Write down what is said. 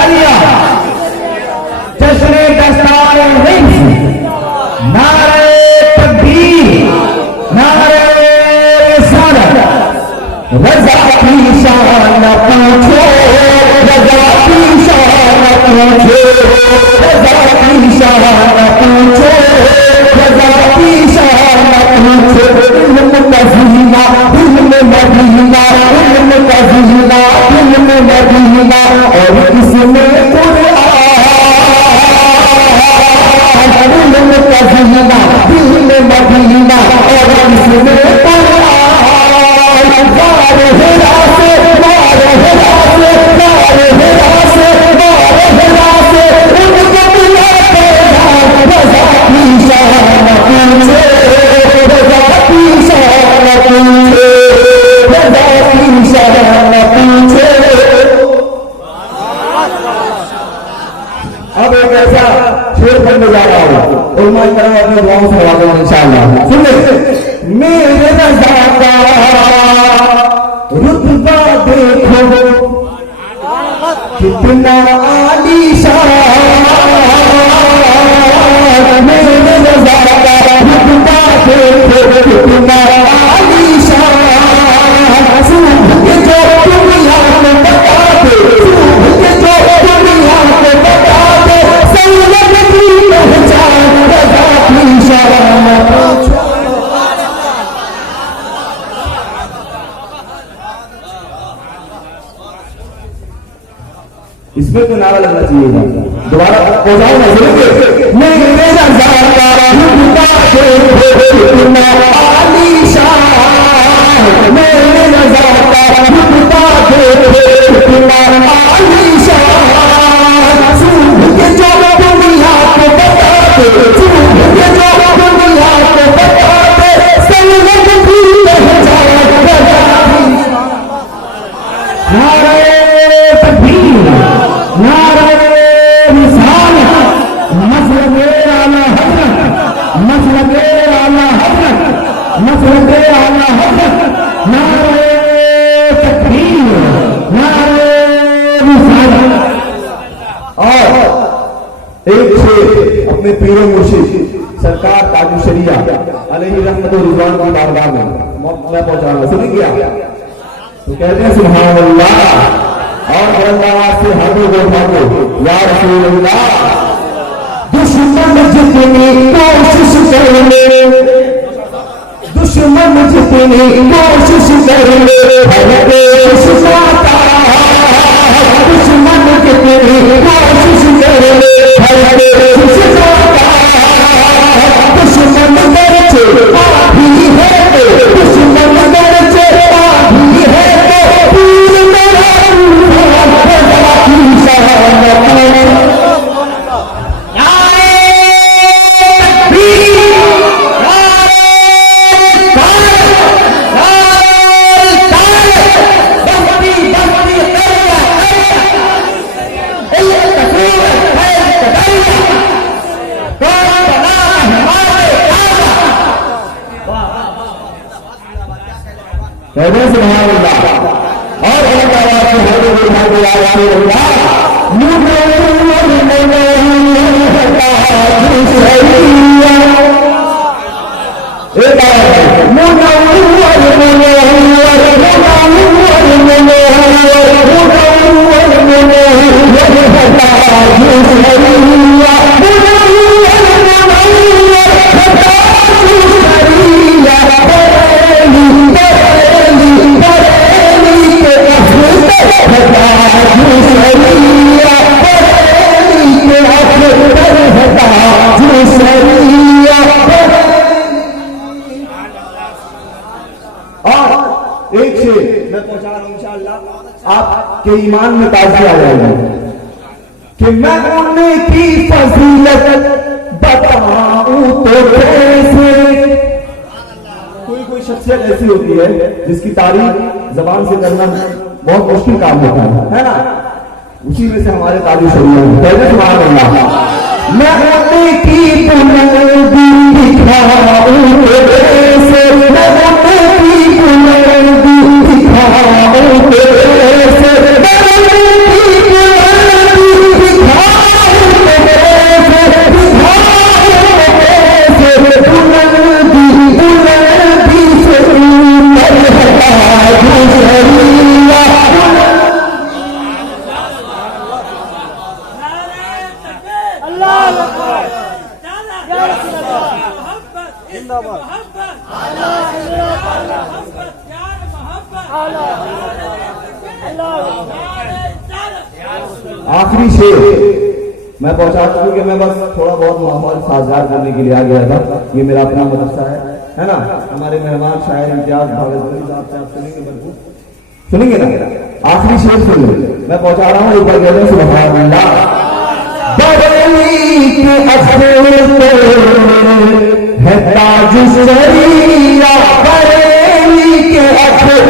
علیہ جشن دستار ہند نعرہ تکبیر نعرہ رسالت رضا کی شان پوچھو رضا کی شان پوچھو رضا کی شان پوچھو رضا کی شان پوچھو علم کا زینہ علم مدینہ علم کا زینہ علم مدینہ اور اس میں قرآن علم کا زینہ علم مدینہ اور اس میں قرآن اب ایک ایسا شیر کرنے جا رہا ہوں علماء کرام اپنے دعاؤں سے حوالہ ہیں انشاءاللہ. سنیں میرے رضا کا رتبہ دیکھو کتنا عالی شان میرے رضا کا رتبہ دیکھو کتنا عالی شان سوکھ کے جو دنیا کو بتا دے سوکھ کے جو دنیا کو بتا دے سید کی پہچان رضا کی شان پوچھو. اس میں تو نعرہ لگنا چاہیے تھا. دوبارہ پہنچاؤ نا ضرور. میرے رضا کا رتبہ دیکھو کتنا عالی شان میرے رضا کا رتبہ دیکھو کتنا عالی شان سوکھ کے جو دنیا کو بتا دے سوکھ کے جو دنیا کو بتا دے سید کی پہچان رضا کی نعرہ تکبیر نعرہ رسالت مسلک اعلی حضرت مسلک اعلی حضرت مسلک اعلی حضرت نعرہ تکبیر نعرہ رسالت. اور ایک شیر اپنے پیر و مرشد سرکار تاج الشریعہ علیہ رحمت و رضوان کی بارگاہ میں میں پہنچانا. سنیں گے آپ تو کہتے ہیں سبحان اللہ اور اللہ سے ہاتھوں کو اٹھاؤ یا رسول اللہ. دشمن جتنی کوشش کر لے دشمن جتنی کوشش کر لے ہر دیش پاتا دشمن جتنی کوشش کر لے ہر دیش پاتا دشمن گرچہ آبھی ہے دشمن گرچہ آبھی ہے پور میرا رضا کی شان پوچھو. کہتے ہیں سبحان اللہ اور اللہ تعالیٰ کی حضور اٹھا کے یا رسول اللہ آپ کے ایمان میں تازی آ جائے گی کہ میں ان کی فضیلت بتاؤں تو کیسے. کوئی شخصیت ایسی ہوتی ہے جس کی تعریف زبان سے کرنا بہت مشکل کام ہوتا ہے نا. اسی میں سے ہمارے تعریف شریعہ ہے. کہتے سبحان اللہ. میں ان کی بلندی دکھاؤں تو کیسے میں ان کی بلندی دکھاؤں تو کیسے میں ان کی بلندی آخری شعر میں پہنچا چکا کہ میں بس تھوڑا بہت ماحول سازگار کرنے کے لیے آ گیا تھا. یہ میرا اپنا مدرسہ ہے نا. ہمارے مہمان شاعر امتیاز بھاگلپوری صاحب سے آپ سنیں گے نا. آخری شعر سن لیں. میں پہنچا رہا ہوں. ایک بار کہتے ہیں سبحان اللہ. بریلی کے اخر ہے تاج سریا، بریلی کے اخر